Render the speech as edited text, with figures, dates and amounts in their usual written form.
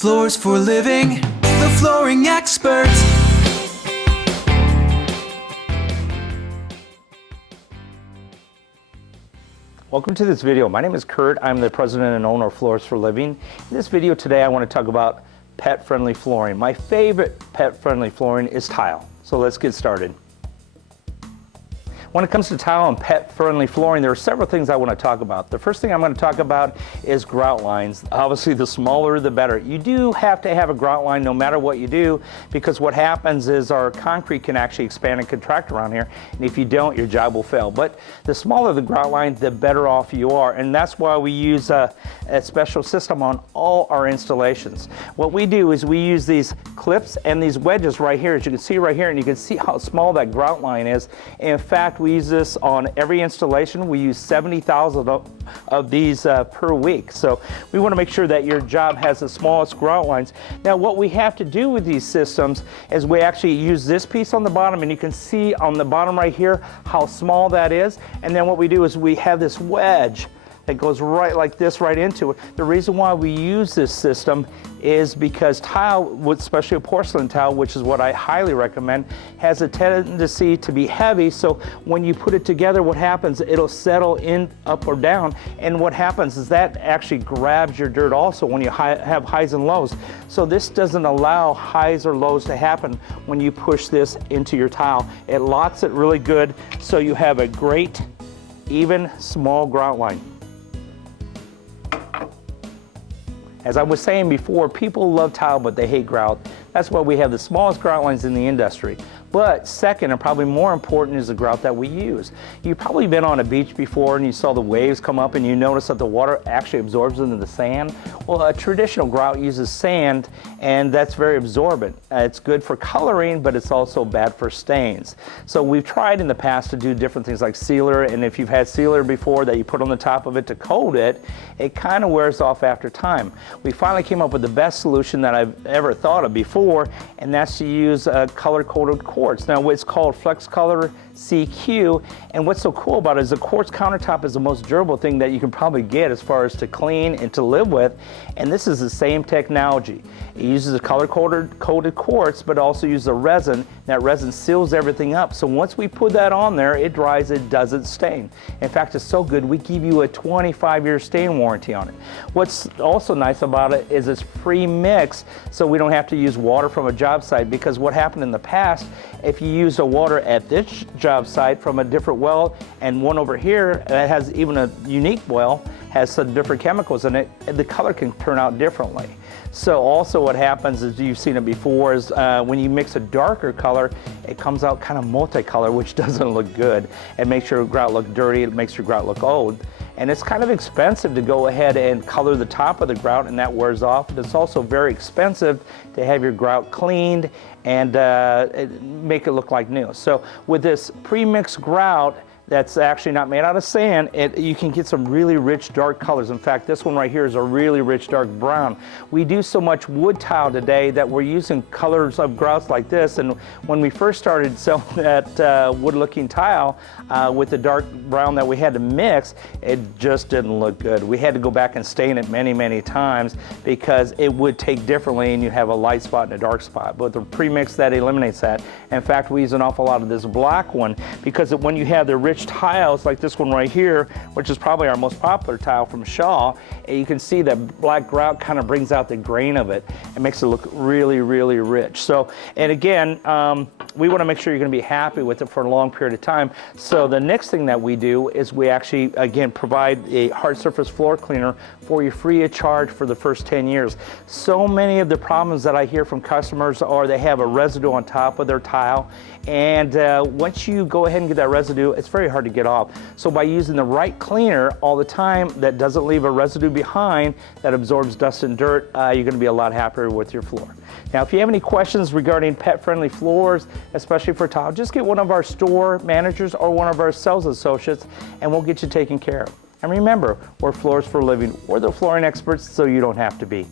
Floors for living, the flooring experts. Welcome to this video. My name is Kurt. I'm the president and owner of Floors for Living. In this video today, I want to talk about pet-friendly flooring. My favorite pet-friendly flooring is tile. So let's get started. When it comes to tile and pet-friendly flooring, there are several things I want to talk about. The first thing I'm going to talk about is grout lines. Obviously, the smaller the better. You do have to have a grout line no matter what you do, because what happens is our concrete can actually expand and contract around here, and if you don't, your job will fail. But the smaller the grout line, the better off you are, and that's why we use a special system on all our installations. What we do is we use these clips and these wedges right here, as you can see right here, and you can see how small that grout line is. In fact, we use this on every installation. We use 70,000 of these per week. So we want to make sure that your job has the smallest grout lines. Now, what we have to do with these systems is we actually use this piece on the bottom, and you can see on the bottom right here how small that is. And then what we do is we have this wedge that goes right like this right into it. The reason why we use this system is because tile, especially a porcelain tile, which is what I highly recommend, has a tendency to be heavy. So when you put it together, what happens, it'll settle in up or down. And what happens is that actually grabs your dirt also when you have highs and lows. So this doesn't allow highs or lows to happen when you push this into your tile. It locks it really good, so you have a great, even, small grout line. As I was saying before, people love tile, but they hate grout. That's why we have the smallest grout lines in the industry. But second, and probably more important, is the grout that we use. You've probably been on a beach before and you saw the waves come up and you notice that the water actually absorbs into the sand. Well, a traditional grout uses sand, and that's very absorbent. It's good for coloring, but it's also bad for stains. So we've tried in the past to do different things like sealer, and if you've had sealer before that you put on the top of it to coat it, it kind of wears off after time. We finally came up with the best solution that I've ever thought of before, and that's to use color-coated quartz. Now, it's called Flex Color CQ, and what's so cool about it is the quartz countertop is the most durable thing that you can probably get as far as to clean and to live with, and this is the same technology. It uses a color-coated quartz, but also uses a resin. That resin seals everything up, so once we put that on there, it dries, it doesn't stain. In fact, it's so good, we give you a 25-year stain warranty on it. What's also nice about it is it's pre-mixed, so we don't have to use water from a job site, because what happened in the past, if you use the water at this job site from a different well and one over here that has even a unique well, has some different chemicals in it, the color can turn out differently. So also what happens is, you've seen it before, is when you mix a darker color, it comes out kind of multicolor, which doesn't look good. It makes your grout look dirty, it makes your grout look old. And it's kind of expensive to go ahead and color the top of the grout, and that wears off. But it's also very expensive to have your grout cleaned and make it look like new. So with this pre-mixed grout that's actually not made out of sand, you can get some really rich dark colors. In fact, this one right here is a really rich dark brown. We do so much wood tile today that we're using colors of grouts like this, and when we first started selling that wood looking tile with the dark brown that we had to mix, it just didn't look good. We had to go back and stain it many times because it would take differently and you have a light spot and a dark spot. But the premix, that eliminates that. In fact, we use an awful lot of this black one, because when you have the rich tiles like this one right here, which is probably our most popular tile from Shaw, and you can see that black grout kind of brings out the grain of it and makes it look really rich. So, and again, we want to make sure you're going to be happy with it for a long period of time. So the next thing that we do is we actually, again, provide a hard surface floor cleaner for you free of charge for the first 10 years. So many of the problems that I hear from customers are they have a residue on top of their tile, and once you go ahead and get that residue, it's very hard to get off. So by using the right cleaner all the time that doesn't leave a residue behind, that absorbs dust and dirt, you're going to be a lot happier with your floor. Now, if you have any questions regarding pet-friendly floors, especially for tile, just get one of our store managers or one of our sales associates, and we'll get you taken care of. And remember, we're Floors for Living. We're the flooring experts, so you don't have to be.